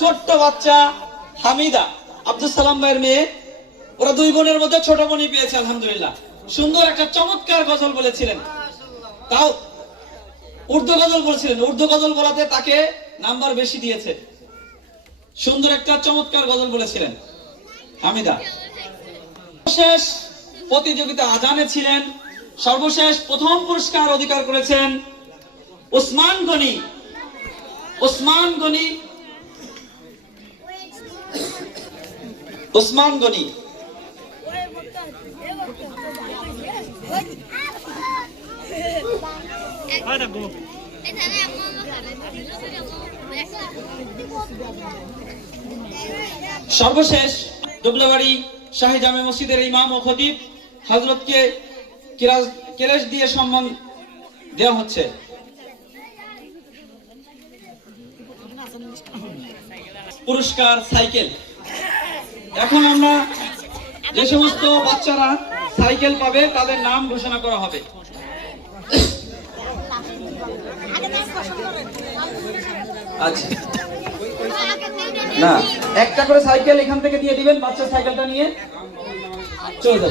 ছোট্ট বাচ্চা হামিদা, আব্দুল সালাম ভাইয়ের মেয়ে, ওরা দুই বোনের মধ্যে ছোট বোনই পেয়েছে আলহামদুলিল্লাহ। সুন্দর একটা চমৎকার গজল বলেছিলেন, তাও উর্দু গজল বলেছিলেন। উর্দু গজল বলাতে তাকে নাম্বার বেশি দিয়েছে। সুন্দর একটা চমৎকার গজল বলেছিলেন হামিদা। সর্বশেষ প্রতিযোগিতা আজানে ছিলেন। সর্বশেষ প্রথম পুরস্কার অধিকার করেছেন ওসমান গনি। ওসমান গনি, ওসমান গনি সর্বশেষ ডুবলাবাড়ি শাহী জামে মসজিদের ইমাম ও খতিব হযরতকে কেরাস দিয়ে সম্মান দেওয়া হচ্ছে। পুরস্কার সাইকেল। এখন আমরা যে সমস্ত বাচ্চারা সাইকেল পাবে তাদের নাম ঘোষণা করা হবে। আচ্ছা, না, একটা করে সাইকেল এখান থেকে দিয়ে দিবেন, বাচ্চা সাইকেলটা নিয়ে চলে যাবে।